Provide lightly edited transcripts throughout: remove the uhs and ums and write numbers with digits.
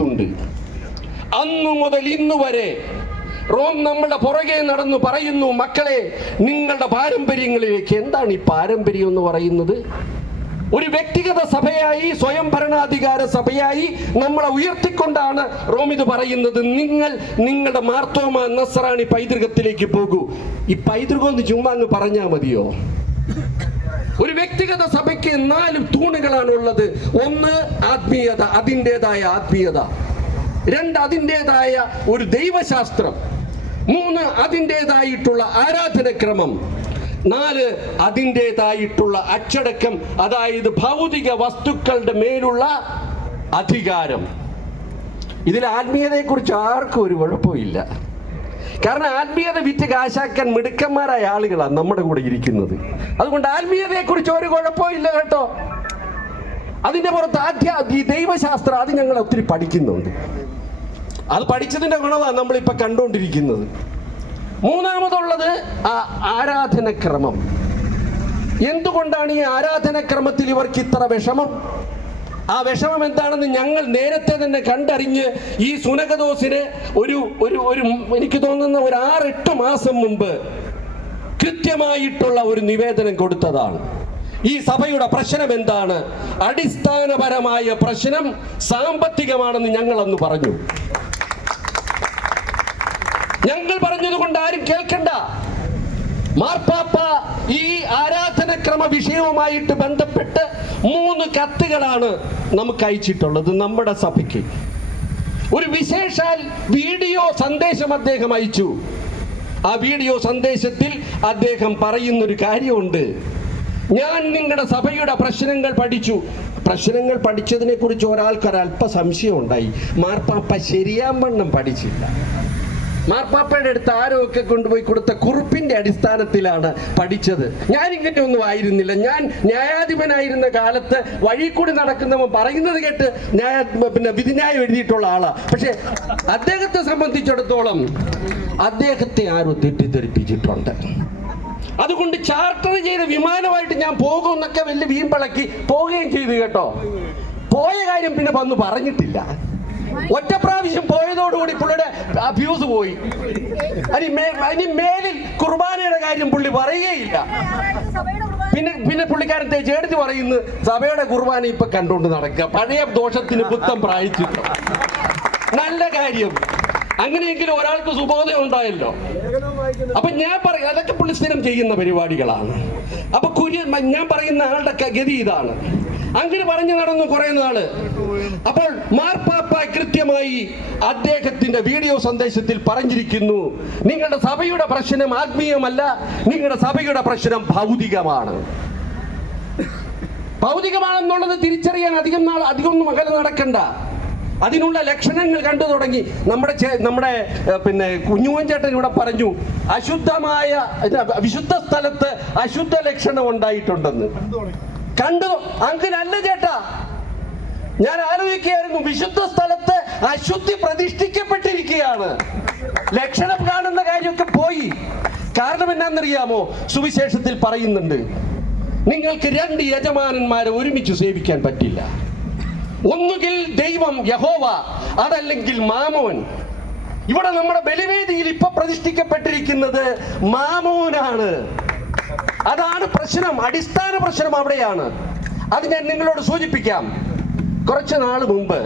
രാജ്യത്തുണ്ട്. അന്നു മുതൽ ഇന്നു വരെ റോം നമ്മുടെ പുറകെ നടന്നു പറയുന്നു, മക്കളെ നിങ്ങളുടെ പാരമ്പര്യങ്ങളിലേക്ക്. എന്താണ് ഈ പാരമ്പര്യം എന്ന് പറയുന്നത്? ഒരു വ്യക്തിഗത സഭയായി, സ്വയം ഭരണാധികാര സഭയായി നമ്മളെ ഉയർത്തിക്കൊണ്ടാണ് റോം ഇത് പറയുന്നത്. നിങ്ങൾ നിങ്ങളുടെ മാർത്തോമ നസ്രാണി പൈതൃകത്തിലേക്ക് പോകൂ. ഈ പൈതൃകം ഒന്ന് ചുമ്മാ അങ്ങ് പറഞ്ഞാൽ മതിയോ? ഒരു വ്യക്തിഗത സഭയ്ക്ക് 4 തൂണുകളാണുള്ളത്. 1 ആത്മീയത, അതിൻ്റെതായ ആത്മീയത. 2 അതിൻ്റെതായ ഒരു ദൈവശാസ്ത്രം. 3 അതിൻ്റെതായിട്ടുള്ള ആരാധനക്രമം. 4 അതിൻ്റെതായിട്ടുള്ള അച്ചടക്കം, അതായത് ഭൗതിക വസ്തുക്കളുടെ മേലുള്ള അധികാരം. ഇതിൽ ആത്മീയതയെക്കുറിച്ച് ആർക്കും ഒരു കുഴപ്പമില്ല. കാരണം ആത്മീയത വിറ്റ് കാശാക്കാൻ മിടുക്കന്മാരായ ആളുകളാണ് നമ്മുടെ കൂടെ ഇരിക്കുന്നത്. അതുകൊണ്ട് ആത്മീയതയെക്കുറിച്ച് ഒരു കുഴപ്പമില്ല കേട്ടോ. അതിൻ്റെ പുറത്ത് ഈ ദൈവശാസ്ത്രം അത് ഞങ്ങൾ ഒത്തിരി പഠിക്കുന്നുണ്ട്. അത് പഠിച്ചതിൻ്റെ ഗുണമാണ് നമ്മളിപ്പോൾ കണ്ടുകൊണ്ടിരിക്കുന്നത്. 3-മതുള്ളത് ആരാധനക്രമം. എന്തുകൊണ്ടാണ് ഈ ആരാധനക്രമത്തിൽ ഇവർക്ക് ഇത്ര വിഷമം? ആ വിഷമം എന്താണെന്ന് ഞങ്ങൾ നേരത്തെ തന്നെ കണ്ടറിഞ്ഞ് ഈ സുനകദോസിന് ഒരു എനിക്ക് തോന്നുന്ന ഒരു 6-8 മാസം മുമ്പ് കൃത്യമായിട്ടുള്ള ഒരു നിവേദനം കൊടുത്തതാണ്. ഈ സഭയുടെ പ്രശ്നം എന്താണ്? അടിസ്ഥാനപരമായ പ്രശ്നം സാമ്പത്തികമാണെന്ന് ഞങ്ങൾ അന്ന് പറഞ്ഞു. ഞങ്ങൾ പറഞ്ഞതുകൊണ്ട് ആരും കേൾക്കണ്ട. മാർപ്പാപ്പ ഈ ആരാധനക്രമ വിഷയവുമായിട്ട് ബന്ധപ്പെട്ട് 3 കത്തുകളാണ് നമുക്ക് അയച്ചിട്ടുള്ളത് നമ്മുടെ സഭയ്ക്ക്. ഒരു വിശേഷാൽ വീഡിയോ സന്ദേശം അദ്ദേഹം അയച്ചു. ആ വീഡിയോ സന്ദേശത്തിൽ അദ്ദേഹം പറയുന്നൊരു കാര്യമുണ്ട്. ഞാൻ നിങ്ങളുടെ സഭയുടെ പ്രശ്നങ്ങൾ പഠിച്ചു. പ്രശ്നങ്ങൾ പഠിച്ചതിനെ കുറിച്ച് ഒരാൾക്കൊരല്പ സംശയം ഉണ്ടായി. മാർപ്പാപ്പ ശരിയാവണ്ണം പഠിച്ചില്ല. മാർപ്പാപ്പയുടെ അടുത്ത് ആരോ ഒക്കെ കൊണ്ടുപോയി കൊടുത്ത കുറിപ്പിന്റെ അടിസ്ഥാനത്തിലാണ് പഠിച്ചത്. ഞാൻ ഇങ്ങനെയൊന്നും ആയിരുന്നില്ല. ഞാൻ ന്യായാധിപനായിരുന്ന കാലത്ത് വഴി കൂടി നടക്കുന്നവൻ പറയുന്നത് കേട്ട് വിധിന്യായം എഴുതിയിട്ടുള്ള ആളാ. പക്ഷെ അദ്ദേഹത്തെ സംബന്ധിച്ചിടത്തോളം അദ്ദേഹത്തെ ആരോ തെറ്റിദ്ധരിപ്പിച്ചിട്ടുണ്ട്. അതുകൊണ്ട് ചാർട്ടർ ചെയ്ത വിമാനമായിട്ട് ഞാൻ പോകുമെന്നൊക്കെ വലിയ വീമ്പളക്കി പോവുകയും ചെയ്തു കേട്ടോ. പോയ കാര്യം പിന്നെ വന്ന് പറഞ്ഞിട്ടില്ല. ഒറ്റ പ്രാവശ്യം പോയതോടുകൂടി പുള്ളിയുടെ അബ്യൂസ് പോയി. ഇനി മേലിൽ കുർബാനയുടെ കാര്യം പുള്ളി പറയുകയില്ല. പിന്നെ പുള്ളിക്കാരത്തെ ചേർത്ത് പറയുന്നു, സഭയുടെ കുർബാന ഇപ്പൊ കണ്ടുകൊണ്ട് നടക്കുക, പഴയ ദോഷത്തിന് പുത്തം പ്രായച്ചിട്ട്. നല്ല കാര്യം. അങ്ങനെയെങ്കിലും ഒരാൾക്ക് സുബോധം ഉണ്ടായല്ലോ. അപ്പൊ ഞാൻ പറയും, അതൊക്കെ പുള്ളി സ്ഥിരം ചെയ്യുന്ന പരിപാടികളാണ്. അപ്പൊ ഞാൻ പറയുന്ന ആളുടെ ഗതി ഇതാണ്. അങ്ങനെ പറഞ്ഞു നടന്നു കുറെ നാള്. അപ്പോൾ മാർപ്പാപ്പ കൃത്യമായി അദ്ദേഹത്തിന്റെ വീഡിയോ സന്ദേശത്തിൽ പറഞ്ഞിരിക്കുന്നു, നിങ്ങളുടെ സഭയുടെ പ്രശ്നം ആത്മീയമല്ല, നിങ്ങളുടെ സഭയുടെ പ്രശ്നം ഭൗതികമാണ്. ഭൗതികമാണെന്നുള്ളത് തിരിച്ചറിയാൻ അധികമൊന്നും അകലെ നടക്കണ്ട. അതിനുള്ള ലക്ഷണങ്ങൾ കണ്ടു തുടങ്ങി. നമ്മുടെ കുഞ്ഞുമോൻ ചേട്ടൻ ഇവിടെ പറഞ്ഞു, അശുദ്ധമായ വിശുദ്ധ സ്ഥലത്ത് അശുദ്ധ ലക്ഷണം ഉണ്ടായിട്ടുണ്ടെന്ന് കണ്ടു. അങ്ങനല്ല ചേട്ടാ, ഞാൻ ആലോചിക്കുകയായിരുന്നു, വിശുദ്ധ സ്ഥലത്ത് അശുദ്ധി പ്രതിഷ്ഠിക്കപ്പെട്ടിരിക്കുകയാണ്. ലക്ഷണം കാണുന്ന കാര്യമൊക്കെ പോയി. കാരണം എന്നാന്നറിയാമോ? സുവിശേഷത്തിൽ പറയുന്നുണ്ട്, നിങ്ങൾക്ക് 2 യജമാനന്മാരെ ഒരുമിച്ച് സേവിക്കാൻ പറ്റില്ല. ഒന്നുകിൽ ദൈവം യഹോവ, അതല്ലെങ്കിൽ മാമോൻ. ഇവിടെ നമ്മുടെ ബലിവേദിയിൽ ഇപ്പൊ പ്രതിഷ്ഠിക്കപ്പെട്ടിരിക്കുന്നത് മാമോനാണ്. അതാണ് പ്രശ്നം. അടിസ്ഥാന പ്രശ്നം അവിടെയാണ്. അത് ഞാൻ നിങ്ങളോട് സൂചിപ്പിക്കാം. കുറച്ച് നാൾ മുമ്പ്,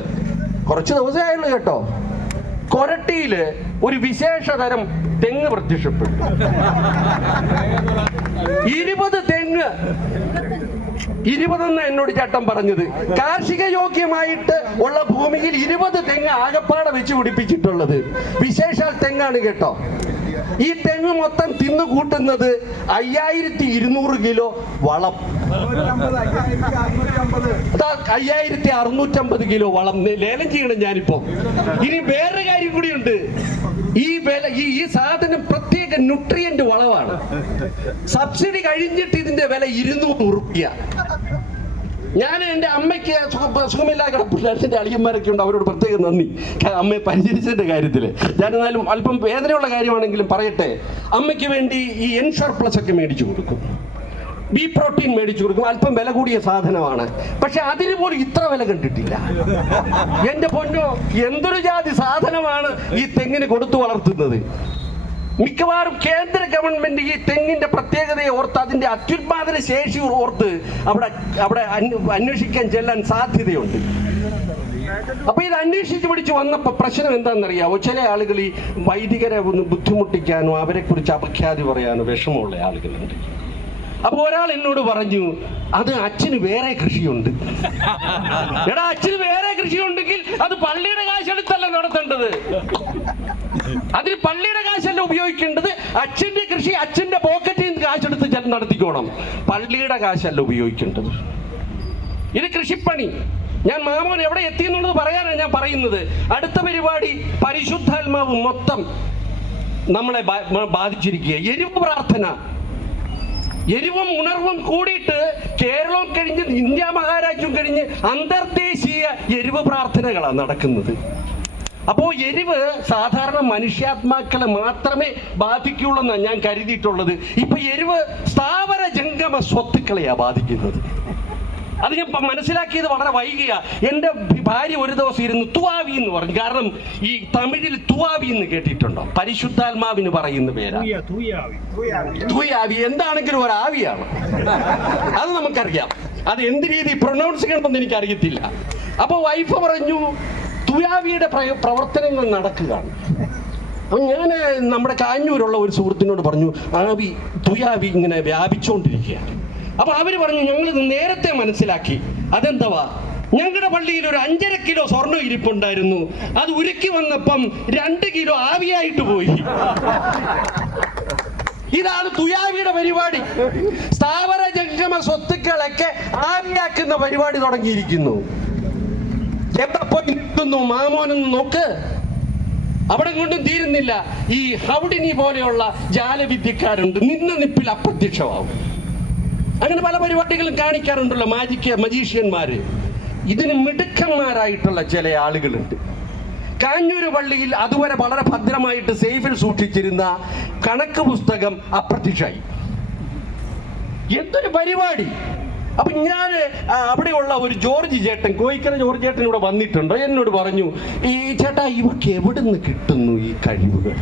കുറച്ച് ദിവസമായുള്ളൂ കേട്ടോ, കൊരട്ടിയില് ഒരു വിശേഷതരം തെങ്ങ് പ്രത്യക്ഷപ്പെട്ടു. 20 തെങ്ങ്. 20 എന്നോട് ചേട്ടൻ പറഞ്ഞത്. കാർഷിക യോഗ്യമായിട്ട് ഉള്ള ഭൂമിയിൽ 20 തെങ്ങ് ആകപ്പാടെ വെച്ച് പിടിപ്പിച്ചിട്ടുള്ളത്. വിശേഷാൽ തെങ്ങാണ് കേട്ടോ. ഈ തെങ്ങ് മൊത്തം തിന്നു കൂട്ടുന്നത് 5200 കിലോ വളം. 5650 കിലോ വളം ലേലം ചെയ്യണം ഞാനിപ്പോ. ഇനി വേറൊരു കാര്യം കൂടിയുണ്ട്. ഈ സാധനം പ്രത്യേക ന്യൂട്രിയന്റ് വളമാണ്. സബ്സിഡി കഴിഞ്ഞിട്ട് ഇതിന്റെ വില 200 രൂപ. ഞാൻ എൻ്റെ അമ്മയ്ക്ക് സുഖമില്ലാതെ കിടപ്പില്ല. എൻ്റെ അളിയന്മാരൊക്കെ ഉണ്ട്, അവരോട് പ്രത്യേകം നന്ദി അമ്മയെ പരിചരിച്ചതിൻ്റെ കാര്യത്തിൽ. ഞാനെന്നാലും അല്പം വേദനയുള്ള കാര്യമാണെങ്കിലും പറയട്ടെ, അമ്മയ്ക്ക് വേണ്ടി ഈ എൻഷുർ പ്ലസ് ഒക്കെ മേടിച്ചു കൊടുക്കും. ബീ പ്രോട്ടീൻ മേടിച്ചു കൊടുക്കും, അല്പം വില കൂടിയ സാധനമാണ്, പക്ഷെ അതിന് പോലും ഇത്ര വില കണ്ടിട്ടില്ല. എന്റെ പൊന്നോ, എന്തൊരു ജാതി സാധനമാണ് ഈ തെങ്ങിന് കൊടുത്തു വളർത്തുന്നത്. മിക്കവാറും കേന്ദ്ര ഗവൺമെന്റ് ഈ തെങ്ങിന്റെ പ്രത്യേകതയെ ഓർത്ത്, അതിന്റെ അത്യുത്പാദന ശേഷി ഓർത്ത് അവിടെ അന്വേഷിക്കാൻ ചെല്ലാൻ സാധ്യതയുണ്ട്. അപ്പൊ ഇത് അന്വേഷിച്ച് പിടിച്ച് വന്നപ്പോ പ്രശ്നം എന്താണെന്നറിയാവോ? ചില ആളുകൾ ഈ വൈദികരെ ഒന്ന് ബുദ്ധിമുട്ടിക്കാനോ അവരെ കുറിച്ച് അപഖ്യാതി പറയാനോ വിഷമമുള്ള ആളുകളുണ്ട്. അപ്പൊ ഒരാൾ എന്നോട് പറഞ്ഞു, അത് അച്ഛന് വേറെ കൃഷിയുണ്ട്. എടാ, അച്ഛന് വേറെ കൃഷിയുണ്ടെങ്കിൽ അത് പള്ളിയുടെ കാശെടുത്തല്ല നടത്തേണ്ടത്. അതിന് പള്ളിയുടെ കാശല്ല ഉപയോഗിക്കേണ്ടത്. അച്ഛന്റെ കൃഷി അച്ഛന്റെ പോക്കറ്റിൽ നിന്ന് കാശെടുത്ത് നടത്തിക്കോണം. പള്ളിയുടെ കാശല്ല ഉപയോഗിക്കേണ്ടത്. ഇത് കൃഷിപ്പണി. ഞാൻ മാമോൻ എവിടെ എത്തി എന്നുള്ളത് പറയാനാണ് ഞാൻ പറയുന്നത്. അടുത്ത പരിപാടി പരിശുദ്ധാത്മാവ് മൊത്തം നമ്മളെ ബാധിച്ചിരിക്കുക. എരിവ് പ്രാർത്ഥന, എരിവും ഉണർവും കൂടിയിട്ട് കേരളം കഴിഞ്ഞ് ഇന്ത്യ മഹാരാജ്യം കഴിഞ്ഞ് അന്തർദേശീയ എരിവ് പ്രാർത്ഥനകളാണ് നടക്കുന്നത്. അപ്പോൾ എരിവ് സാധാരണ മനുഷ്യാത്മാക്കളെ മാത്രമേ ബാധിക്കുള്ളൂ എന്നാണ് ഞാൻ കരുതിയിട്ടുള്ളത്. ഇപ്പൊ എരിവ് സ്ഥാവര ജംഗമ സ്വത്തുക്കളെയാണ് ബാധിക്കുന്നത്. അത് ഞാൻ മനസ്സിലാക്കിയത് വളരെ വൈകിയ. എൻ്റെ ഭാര്യ ഒരു ദിവസം ഇരുന്ന് തുവാവി എന്ന് പറഞ്ഞു. കാരണം ഈ തമിഴിൽ തുവാവി എന്ന് കേട്ടിട്ടുണ്ടോ? പരിശുദ്ധാത്മാവിന് പറയുന്ന പേരാ തുയാവി. എന്താണെങ്കിലും ഒരു ആവിയാണ്, അത് നമുക്കറിയാം. അത് എന്ത് രീതി പ്രൊനൗൺസ് ചെയ്യണമെന്ന് എനിക്കറിയത്തില്ല. അപ്പോൾ വൈഫ് പറഞ്ഞു, തുയാവിയുടെ പ്രവർത്തനങ്ങൾ നടക്കുകയാണ്. അപ്പം ഞാൻ നമ്മുടെ കാഞ്ഞൂരുള്ള ഒരു സുഹൃത്തിനോട് പറഞ്ഞു, തുയാവി ഇങ്ങനെ വ്യാപിച്ചുകൊണ്ടിരിക്കുകയാണ്. അപ്പൊ അവര് പറഞ്ഞു, ഞങ്ങളിത് നേരത്തെ മനസ്സിലാക്കി. അതെന്തവാ? ഞങ്ങളുടെ പള്ളിയിൽ ഒരു 5.5 കിലോ സ്വർണ്ണം ഇരിപ്പുണ്ടായിരുന്നു. അത് ഉരുക്കി വന്നപ്പം 2 കിലോ ആവിയായിട്ട് പോയി. ഇതാണ് തുയാവിയുടെ പരിപാടി. സ്ഥാവര ജംഗമ സ്വത്തുക്കളൊക്കെ ആവിയാക്കുന്ന പരിപാടി തുടങ്ങിയിരിക്കുന്നു. എവിടെ പോയി നിൽക്കുന്നു മാമോനെന്ന് നോക്ക്. അവിടെ കൊണ്ടും തീരുന്നില്ല. ഈ ഹൗഡിനി പോലെയുള്ള ജാലവിദ്യക്കാരുണ്ട്, നിന്ന നിപ്പിൽ അപ്രത്യക്ഷമാവും. അങ്ങനെ പല പരിപാടികളും കാണിക്കാറുണ്ടല്ലോ മജീഷ്യന്മാര്. ഇതിന് മിടുക്കന്മാരായിട്ടുള്ള ചില ആളുകളുണ്ട്. കാഞ്ഞൂര് പള്ളിയിൽ അതുവരെ വളരെ ഭദ്രമായിട്ട് സേഫിൽ സൂക്ഷിച്ചിരുന്ന കണക്ക് പുസ്തകം അപ്രത്യക്ഷമായി. എന്തൊരു പരിപാടി! അപ്പൊ ഞാൻ അവിടെയുള്ള ഒരു ജോർജ് ചേട്ടൻ, കോയിക്കര ജോർജ് ചേട്ടൻ ഇവിടെ വന്നിട്ടുണ്ട്. എന്നോട് പറഞ്ഞു, ഈ ചേട്ടാ ഇവർക്ക് എവിടുന്ന് കിട്ടുന്നു ഈ കഴിവുകൾ?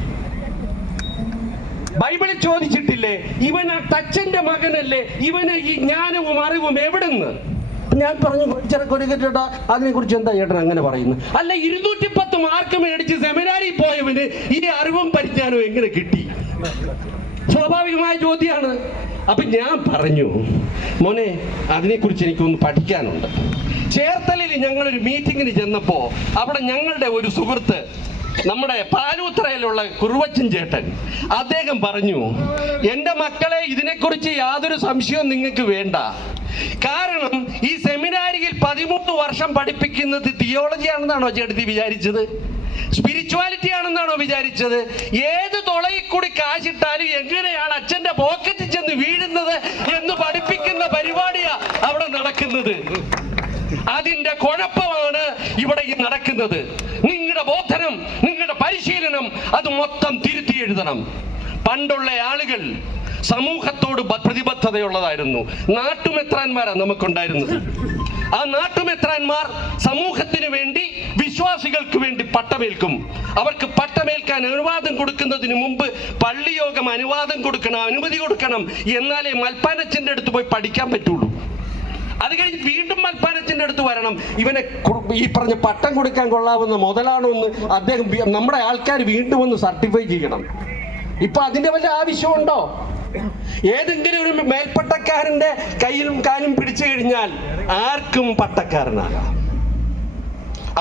ബൈബിളിൽ ചോദിച്ചിട്ടില്ലേ, ഇവൻ ആ തച്ചന്റെ മകനല്ലേ, ഇവന് ഈ ജ്ഞാനവും അറിവും എവിടുന്ന്? ഞാൻ പറഞ്ഞു, ചേട്ടാ അതിനെ കുറിച്ച് എന്താ ചേട്ടൻ അങ്ങനെ പറയുന്നു? അല്ല, 210 മാർക്ക് മേടിച്ച് സെമിനാരിൽ പോയവന് ഈ അറിവും പരിജ്ഞാനവും എങ്ങനെ കിട്ടി? സ്വാഭാവികമായ ചോദ്യമാണ്. അപ്പൊ ഞാൻ പറഞ്ഞു, മോനെ അതിനെക്കുറിച്ച് എനിക്കൊന്ന് പഠിക്കാനുണ്ട്. ചേർത്തലയിൽ ഞങ്ങളൊരു മീറ്റിങ്ങിന് ചെന്നപ്പോ അവിടെ ഞങ്ങളുടെ ഒരു സുഹൃത്ത്, നമ്മുടെ പാലൂത്രയിലുള്ള കുറുവച്ചൻ ചേട്ടൻ, അദ്ദേഹം പറഞ്ഞു, എൻ്റെ മക്കളെ ഇതിനെക്കുറിച്ച് യാതൊരു സംശയവും നിങ്ങൾക്ക് വേണ്ട. കാരണം ഈ സെമിനാരിയിൽ 13 വർഷം പഠിപ്പിക്കുന്നത് തിയോളജി ആണെന്നാണോ ചേട്ടത്തി വിചാരിച്ചത്? സ്പിരിച്വാലിറ്റി ആണെന്നാണോ വിചാരിച്ചത്? ഏത് തുളയിൽ കൂടി കാശിട്ടാലും എങ്ങനെയാണ് അച്ഛന്റെ പോക്കറ്റിൽ ചെന്ന് വീഴുന്നത് എന്ന് പഠിപ്പിക്കുന്ന പരിപാടിയാ അവിടെ നടക്കുന്നത്. അതിന്റെ കുഴപ്പമാണ് ഇവിടെ ഈ നടക്കുന്നത്. നിങ്ങളുടെ ബോധനം, നിങ്ങളുടെ പരിശീലനം അത് മൊത്തം തിരുത്തി എഴുതണം. പണ്ടുള്ള ആളുകൾ സമൂഹത്തോട് പ്രതിബദ്ധതയുള്ളതായിരുന്നു. നാട്ടുമെത്രാന്മാരാണ് നമുക്കുണ്ടായിരുന്നത്. ആ നാട്ടുമെത്രാന്മാർ സമൂഹത്തിന് വേണ്ടി, വിശ്വാസികൾക്ക് വേണ്ടി പട്ടമേൽക്കും. അവർക്ക് പട്ടമേൽക്കാൻ അനുവാദം കൊടുക്കുന്നതിന് മുമ്പ് പള്ളിയോഗം അനുമതി കൊടുക്കണം. എന്നാലേ മൽപ്പാനച്ചന്റെ അടുത്ത് പോയി പഠിക്കാൻ പറ്റുള്ളൂ. അത് കഴിഞ്ഞ് വീണ്ടും മൽപ്പാനച്ചന്റെ അടുത്ത് വരണം. ഇവനെ ഈ പറഞ്ഞ പട്ടം കൊടുക്കാൻ കൊള്ളാവുന്ന മുതലാണോ എന്ന് അദ്ദേഹം, നമ്മുടെ ആൾക്കാർ വീണ്ടും ഒന്ന് സർട്ടിഫൈ ചെയ്യണം. ഇപ്പൊ അതിന്റെ വല്ല ആവശ്യമുണ്ടോ? ഏതെങ്കിലും ഒരു മേൽപ്പട്ടക്കാരന്റെ കയ്യിലും കാലും പിടിച്ചു കഴിഞ്ഞാൽ ആർക്കും പട്ടക്കാരനാകാം.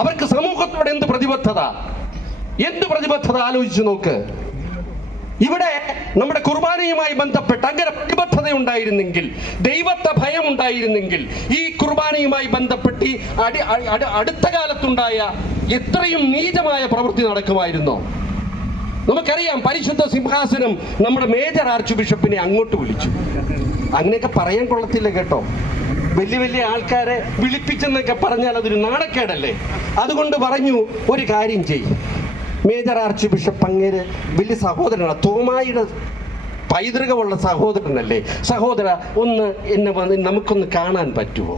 അവർക്ക് സമൂഹത്തോട് എന്ത് പ്രതിബദ്ധത ആലോചിച്ചു നോക്ക്. ഇവിടെ നമ്മുടെ കുർബാനയുമായി ബന്ധപ്പെട്ട് അങ്ങനെ പ്രതിബദ്ധത ഉണ്ടായിരുന്നെങ്കിൽ, ദൈവത്തെ ഭയം ഉണ്ടായിരുന്നെങ്കിൽ, ഈ കുർബാനയുമായി ബന്ധപ്പെട്ട് ഈ അടുത്ത കാലത്തുണ്ടായ എത്രയും നീചമായ പ്രവൃത്തി നടക്കുമായിരുന്നോ? നമുക്കറിയാം, പരിശുദ്ധ സിംഹാസനം നമ്മുടെ മേജർ ആർച്ച് ബിഷപ്പിനെ അങ്ങോട്ട് വിളിച്ചു. അങ്ങനെയൊക്കെ പറയാൻ കൊള്ളത്തില്ല കേട്ടോ. വലിയ വലിയ ആൾക്കാരെ വിളിപ്പിച്ചെന്നൊക്കെ പറഞ്ഞാൽ അതൊരു നാണക്കേടല്ലേ. അതുകൊണ്ട് പറഞ്ഞു, ഒരു കാര്യം ചെയ്യും, മേജർ ആർച്ച് ബിഷപ്പ് അങ്ങേര് വലിയ സഹോദരനാണ്, പൈതൃകമുള്ള സഹോദരനല്ലേ, സഹോദര ഒന്ന് എന്നെ വന്ന് നമുക്കൊന്ന് കാണാൻ പറ്റുമോ?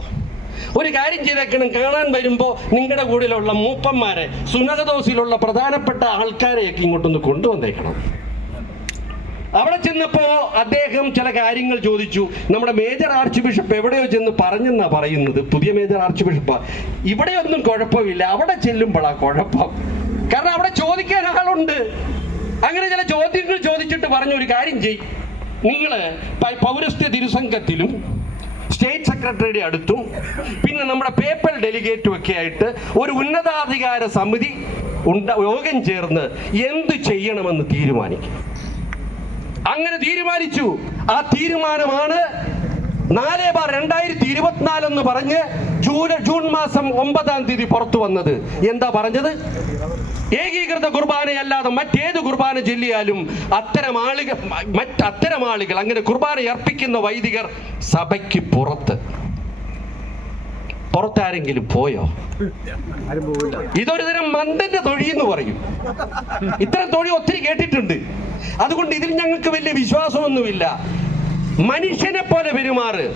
ഒരു കാര്യം ചെയ്തേക്കണം, കാണാൻ വരുമ്പോൾ നിങ്ങളുടെ കൂടെയുള്ള മൂപ്പന്മാരെ, സുനകദോസിലുള്ള പ്രധാനപ്പെട്ട ആൾക്കാരെയൊക്കെ ഇങ്ങോട്ടൊന്ന് കൊണ്ടുവന്നേക്കണം. അവിടെ ചെന്നപ്പോ അദ്ദേഹം ചില കാര്യങ്ങൾ ചോദിച്ചു. നമ്മുടെ മേജർ ആർച്ച് ബിഷപ്പ് എവിടെയോ ചെന്ന് പറഞ്ഞെന്നാ പറയുന്നത്, പുതിയ മേജർ ആർച്ച് ബിഷപ്പ്. ഇവിടെയൊന്നും കുഴപ്പമില്ല, അവിടെ ചെല്ലുമ്പോഴാ കുഴപ്പം. കാരണം അവിടെ ചോദിക്കാൻ ആളുണ്ട്. അങ്ങനെ ചില ചോദ്യങ്ങൾ ചോദിച്ചിട്ട് പറഞ്ഞു, ഒരു കാര്യം ചെയ്യും, നിങ്ങള് പൗരസ്ത്യ തിരുസംഘത്തിലും സ്റ്റേറ്റ് സെക്രട്ടറിയുടെ അടുത്തും പിന്നെ നമ്മുടെ പേപ്പൽ ഡെലിഗേറ്റും ഒക്കെ ആയിട്ട് ഒരു ഉന്നതാധികാര സമിതി യോഗം ചേർന്ന് എന്ത് ചെയ്യണമെന്ന് തീരുമാനിക്കും. അങ്ങനെ തീരുമാനിച്ചു. ആ തീരുമാനമാണ് 4/2024 എന്ന് പറഞ്ഞ് ജൂൺ മാസം 9-ാം തീയതി പുറത്തു വന്നത്. എന്താ പറഞ്ഞത്? ഏകീകൃത കുർബാനയല്ലാതെ മറ്റേത് കുർബാന ചൊല്ലിയാലും അത്തരം ആളുകൾ അങ്ങനെ കുർബാന അർപ്പിക്കുന്ന വൈദികർ സഭയ്ക്ക് പുറത്താരെങ്കിലും പോയോ? ഇതൊരു തരം മന്ദന്റെ തൊഴി എന്ന് പറയും. ഇത്തരം തൊഴി ഒത്തിരി കേട്ടിട്ടുണ്ട്. അതുകൊണ്ട് ഇതിൽ ഞങ്ങൾക്ക് വലിയ വിശ്വാസമൊന്നുമില്ല. മനുഷ്യനെ പോലെ പെരുമാറ്,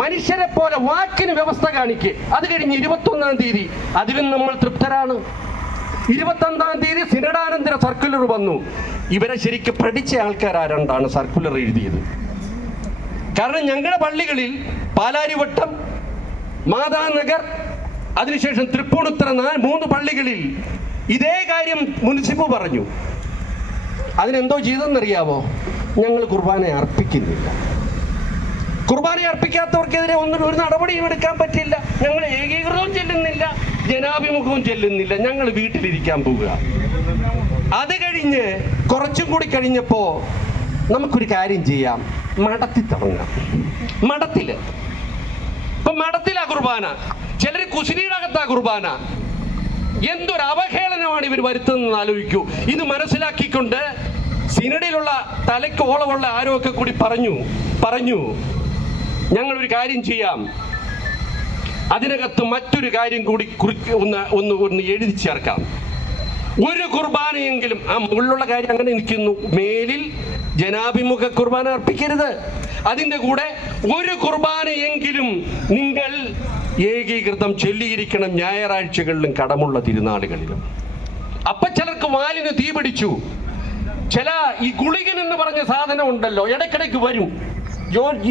മനുഷ്യരെ പോലെ വാക്കിന് വ്യവസ്ഥ കാണിക്ക്. അത് കഴിഞ്ഞ് 21-ാം തീയതി അതിലും നമ്മൾ തൃപ്തരാണ്. 21-ാം തീയതി സിനഡാനന്തര സർക്കുലർ വന്നു. ഇവരെ ശരിക്കും പഠിച്ച ആൾക്കാരാരണ്ടാണ് സർക്കുലർ എഴുതിയത്. കാരണം ഞങ്ങളുടെ പള്ളികളിൽ പാലാരിവട്ടം, മാതാനഗർ, അതിനുശേഷം തൃപ്പൂണിത്തുറ 3 പള്ളികളിൽ ഇതേ കാര്യം മുനിസിപ്പൽ പറഞ്ഞു. അതിനെന്തോ ചെയ്തെന്നറിയാമോ? ഞങ്ങൾ കുർബാന അർപ്പിക്കുന്നില്ല. കുർബാന അർപ്പിക്കാത്തവർക്കെതിരെ ഒരു നടപടിയും എടുക്കാൻ പറ്റില്ല. ഞങ്ങൾ ഏകീകൃതവും ചെല്ലുന്നില്ല, ജനാഭിമുഖവും ചെല്ലുന്നില്ല, ഞങ്ങൾ വീട്ടിലിരിക്കാൻ പോവുക. അത് കഴിഞ്ഞ് കുറച്ചും കൂടി കഴിഞ്ഞപ്പോ നമുക്കൊരു കാര്യം ചെയ്യാം, മഠത്തിൽ തുടങ്ങാം. ഇപ്പൊ മഠത്തിലാ കുർബാന, ചിലർ കുശിനിയുടെ കുർബാന. എന്തൊരു അവഹേളനമാണ് ഇവർ വരുത്തുന്നതെന്ന് ആലോചിക്കൂ. ഇത് മനസ്സിലാക്കിക്കൊണ്ട് സിനഡിലുള്ള തലയ്ക്ക് ഓളമുള്ള ആരോ ഒക്കെ കൂടി പറഞ്ഞു ഞങ്ങളൊരു കാര്യം ചെയ്യാം, അതിനകത്ത് മറ്റൊരു കാര്യം കൂടി ഒന്ന് എഴുതി ചേർക്കാം. ഒരു കുർബാനയെങ്കിലും, ആ മുകളിലുള്ള കാര്യം അങ്ങനെ നിൽക്കുന്നു, മേലിൽ ജനാഭിമുഖ കുർബാന അർപ്പിക്കരുത്. അതിൻ്റെ കൂടെ ഒരു കുർബാനയെങ്കിലും നിങ്ങൾ ഏകീകൃതം ചൊല്ലിയിരിക്കണം ഞായറാഴ്ചകളിലും കടമുള്ള തിരുനാളുകളിലും. അപ്പൊ ചിലർക്ക് വാലിന് തീ പിടിച്ചു. ചില ഈ ഗുളികൻ എന്ന് പറഞ്ഞ സാധനം ഉണ്ടല്ലോ, ഇടയ്ക്കിടയ്ക്ക് വരും.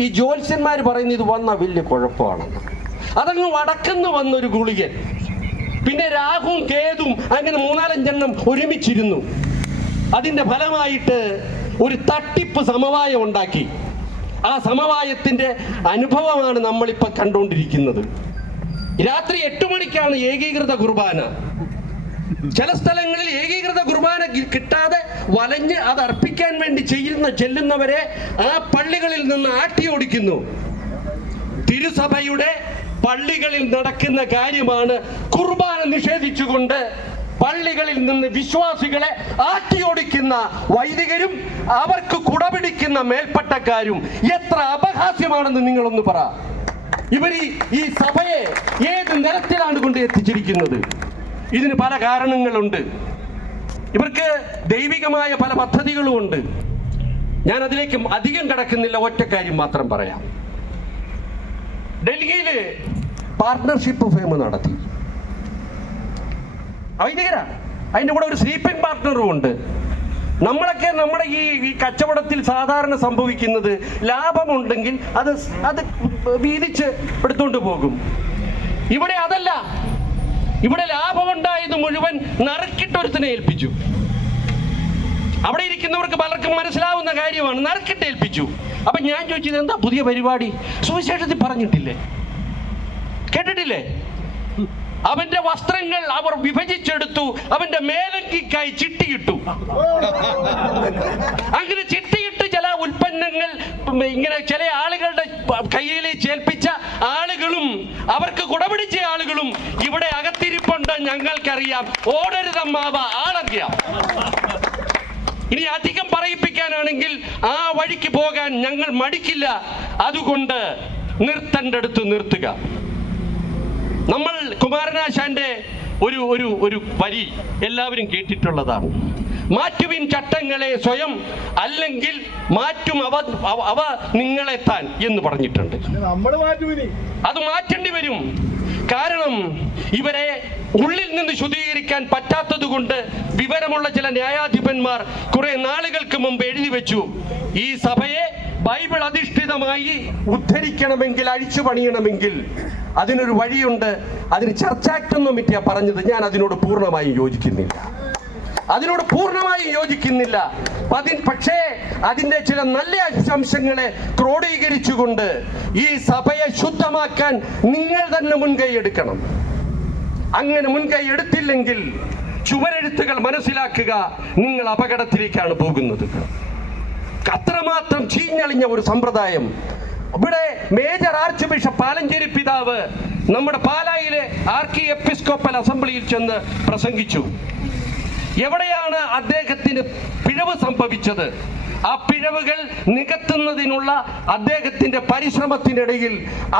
ഈ ജ്യോത്സ്യന്മാർ പറയുന്നത് ഇത് വന്ന വലിയ കുഴപ്പമാണെന്ന്. അതങ്ങ് വടക്കുന്ന് വന്നൊരു ഗുളികൻ. പിന്നെ രാഹുവും കേതുവും അങ്ങനെ 3-4 ഒരുമിച്ചിരുന്നു. അതിന്റെ ഫലമായിട്ട് ഒരു തട്ടിപ്പ് സമവായം ഉണ്ടാക്കി. ആ സമവായത്തിന്റെ അനുഭവമാണ് നമ്മളിപ്പോൾ കണ്ടുകൊണ്ടിരിക്കുന്നത്. രാത്രി 8 മണിക്കാണ് ഏകീകൃത കുർബാന. ചില സ്ഥലങ്ങളിൽ ഏകീകൃത കുർബാന കിട്ടാതെ വലഞ്ഞ് അത് അർപ്പിക്കാൻ വേണ്ടി ചെല്ലുന്നവരെ ആ പള്ളികളിൽ നിന്ന് ആട്ടിയോടിക്കുന്നു. തിരുസഭയുടെ പള്ളികളിൽ നടക്കുന്ന കാര്യമാണ് കുർബാന നിഷേധിച്ചുകൊണ്ട് പള്ളികളിൽ നിന്ന് വിശ്വാസികളെ ആട്ടിയോടിക്കുന്ന വൈദികരും അവർക്ക് കുടപിടിക്കുന്ന മേൽപ്പട്ടക്കാരും. എത്ര അപഹാസ്യമാണെന്ന് നിങ്ങളൊന്ന് പറ. ഇവർ ഈ സഭയെ ഏത് നിലത്തിലാണ് കൊണ്ട് എത്തിച്ചിരിക്കുന്നത്? ഇതിന് പല കാരണങ്ങളുണ്ട്. ഇവർക്ക് ദൈവികമായ പല പദ്ധതികളും ഉണ്ട്. ഞാൻ അതിലേക്ക് അധികം കടക്കുന്നില്ല, ഒറ്റ കാര്യം മാത്രം പറയാം. ഡൽഹിയില് പാർട്ട്ണർഷിപ്പ് ഫേം നടത്തി വൈദികരാണ്. അതിൻ്റെ കൂടെ ഒരു സ്ലീപ്പിംഗ് പാർട്ട്ണറും ഉണ്ട്. നമ്മളൊക്കെ നമ്മുടെ ഈ കച്ചവടത്തിൽ സാധാരണ സംഭവിക്കുന്നത് ലാഭമുണ്ടെങ്കിൽ അത് വീതിച്ച് എടുത്തുകൊണ്ട് പോകും. ഇവിടെ അതല്ല. ഇവിടെ ലാഭമുണ്ടായത് മുഴുവൻ നറുക്കിട്ടൊരുത്തിനെ ഏൽപ്പിച്ചു. അവിടെ ഇരിക്കുന്നവർക്ക് പലർക്കും മനസ്സിലാവുന്ന കാര്യമാണ്, നറുക്കിട്ട് ഏൽപ്പിച്ചു. അപ്പൊ ഞാൻ ചോദിച്ചത് എന്താ പുതിയ പരിപാടി? സുവിശേഷത്തിൽ പറഞ്ഞിട്ടില്ലേ, കേട്ടിട്ടില്ലേ? അവന്റെ വസ്ത്രങ്ങൾ അവർ വിഭജിച്ചെടുത്തു, അവന്റെ മേലങ്കിക്കായി ചിട്ടിയിട്ടു. അങ്ങനെ ചിട്ടിയിട്ട് ചില ഉൽപ്പന്നങ്ങൾ ഇങ്ങനെ ചില ആളുകളുടെ കയ്യിൽ ചേൽപ്പിച്ച ആളുകളും അവർക്ക് കുടപിടിച്ച ആളുകളും ഇവിടെ അകത്തിരിപ്പുണ്ട്. ഞങ്ങൾക്കറിയാം. ഓടരുതമ്മാവ, ആളറിയാം. ഇനി അധികം പറയിപ്പിക്കാനാണെങ്കിൽ ആ വഴിക്ക് പോകാൻ ഞങ്ങൾ മടിക്കില്ല. അതുകൊണ്ട് നിർത്തേണ്ടടുത്ത് നിർത്തുക. നമ്മൾ കുമാരനാശാന്റെ ഒരു വരി എല്ലാവരും കേട്ടിട്ടുള്ളതാണ്. മാറ്റുവിൻ ചട്ടങ്ങളെ സ്വയം, അല്ലെങ്കിൽ മാറ്റും അവ നിങ്ങളെ താൻ എന്ന് പറഞ്ഞിട്ടുണ്ട്. അത് മാറ്റേണ്ടി വരും. കാരണം ഇവരെ ഉള്ളിൽ നിന്ന് ശുദ്ധീകരിക്കാൻ പറ്റാത്തത് കൊണ്ട് വിവരമുള്ള ചില ന്യായാധിപന്മാർ കുറെ നാളുകൾക്ക് മുമ്പ് എഴുതി വെച്ചു, ഈ സഭയെ ബൈബിൾ അധിഷ്ഠിതമായി ഉദ്ധരിക്കണമെങ്കിൽ, അഴിച്ചു പണിയണമെങ്കിൽ അതിനൊരു വഴിയുണ്ട്. അതിന് ചർച്ച് ആക്ട് ഒന്നും പറ്റിയാ പറഞ്ഞത്. ഞാൻ അതിനോട് പൂർണ്ണമായും യോജിക്കുന്നില്ല. പക്ഷേ അതിന്റെ ചില നല്ല അംശങ്ങളെ ക്രോഡീകരിച്ചുകൊണ്ട് ഈ സഭയെ ശുദ്ധമാക്കാൻ നിങ്ങൾ തന്നെ മുൻകൈ എടുക്കണം. അങ്ങനെ മുൻകൈ എടുത്തില്ലെങ്കിൽ ചുവരെഴുത്തുകൾ മനസ്സിലാക്കുക, നിങ്ങൾ അപകടത്തിലേക്കാണ് പോകുന്നത്. അത്രമാത്രം ചീഞ്ഞളിഞ്ഞ ഒരു സമ്പ്രദായം. ഇവിടെ മേജർ ആർച്ച് ബിഷപ്പ് പാലഞ്ചേരി പിതാവ് നമ്മുടെ പാലായിലെ ആർക്കി എപ്പിസ്കോപ്പൽ അസംബ്ലിയിൽ ചെന്ന് പ്രസംഗിച്ചു. എവിടെയാണ് അദ്ദേഹത്തിന് പിഴവ് സംഭവിച്ചത്? ആ പിഴവുകൾ നികത്തുന്നതിനുള്ള അദ്ദേഹത്തിന്റെ പരിശ്രമത്തിനിടയിൽ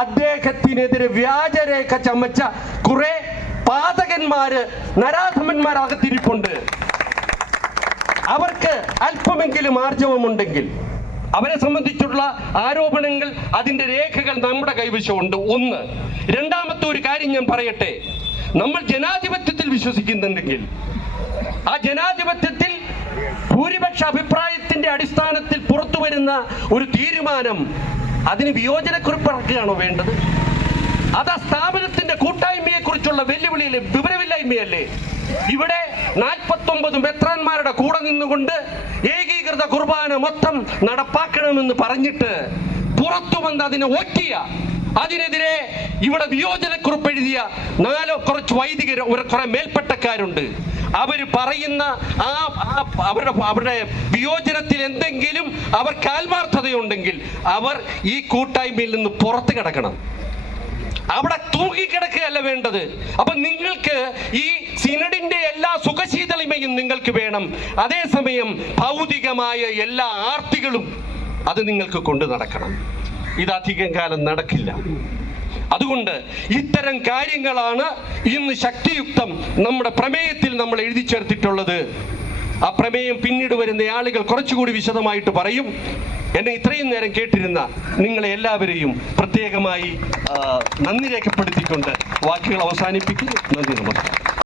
അദ്ദേഹത്തിനെതിരെ വ്യാജരേഖ ചമച്ച കുറെ പാതകന്മാര്, നരാധമന്മാരകത്തിരിപ്പുണ്ട്. അവർക്ക് അല്പമെങ്കിലും ആർജവമുണ്ടെങ്കിൽ അവരെ സംബന്ധിച്ചുള്ള ആരോപണങ്ങൾ, അതിന്റെ രേഖകൾ നമ്മുടെ കൈവശമുണ്ട്. ഒന്ന്. രണ്ടാമത്തെ ഒരു കാര്യം ഞാൻ പറയട്ടെ. നമ്മൾ ജനാധിപത്യത്തിൽ വിശ്വസിക്കുന്നുണ്ടെങ്കിൽ ആ ജനാധിപത്യത്തിൽ ഭൂരിപക്ഷ അഭിപ്രായത്തിന്റെ അടിസ്ഥാനത്തിൽ പുറത്തു വരുന്ന ഒരു തീരുമാനം, അതിന് വിയോജനക്കുറിപ്പ് ഇറക്കുകയാണോ വേണ്ടത്? അത് ആ സ്ഥാപനത്തിന്റെ കൂട്ടായ്മയെ കുറിച്ചുള്ള വെല്ലുവിളിയിലെ വിവരമില്ലായ്മയല്ലേ? ഇവിടെ 49 മെത്രാന്മാരുടെ കൂടെ നിന്നുകൊണ്ട് ഏകീകൃത കുർബാന മൊത്തം നടപ്പാക്കണമെന്ന് പറഞ്ഞിട്ട് പുറത്തു വന്ന് അതിനെ ഒറ്റിയ, അതിനെതിരെ ഇവിടെ വിയോജനക്കുറിപ്പ് എഴുതിയ കുറച്ച് വൈദികർ, കുറെ മേൽപ്പട്ടക്കാരുണ്ട്. അവര് പറയുന്ന അവരുടെ വിയോജനത്തിൽ എന്തെങ്കിലും അവർക്ക് ആത്മാർത്ഥതയുണ്ടെങ്കിൽ അവർ ഈ കൂട്ടായ്മയിൽ നിന്ന് പുറത്തു കിടക്കണം. അവിടെ തൂങ്ങിക്കിടക്കുകയല്ല വേണ്ടത്. അപ്പൊ നിങ്ങൾക്ക് ഈ സിനഡിന്റെ എല്ലാ സുഖശീതളിമയും നിങ്ങൾക്ക് വേണം. അതേസമയം ഭൗതികമായ എല്ലാ ആർത്തികളും അത് നിങ്ങൾക്ക് കൊണ്ടു നടക്കണം. ഇത് അധികം കാലം നടക്കില്ല. അതുകൊണ്ട് ഇത്തരം കാര്യങ്ങളാണ് ഇന്ന് ശക്തിയുക്തം നമ്മുടെ പ്രമേയത്തിൽ നമ്മൾ എഴുതി ചേർത്തിട്ടുള്ളത്. ആ പ്രമേയം പിന്നീട് വരുന്ന ആളുകൾ കുറച്ചുകൂടി വിശദമായിട്ട് പറയും. എന്നെ ഇത്രയും നേരം കേട്ടിരുന്ന നിങ്ങളെ എല്ലാവരെയും പ്രത്യേകമായി നന്ദി രേഖപ്പെടുത്തിക്കൊണ്ട് വാക്കുകൾ അവസാനിപ്പിക്കുന്നു. നന്ദി, നമസ്കാരം.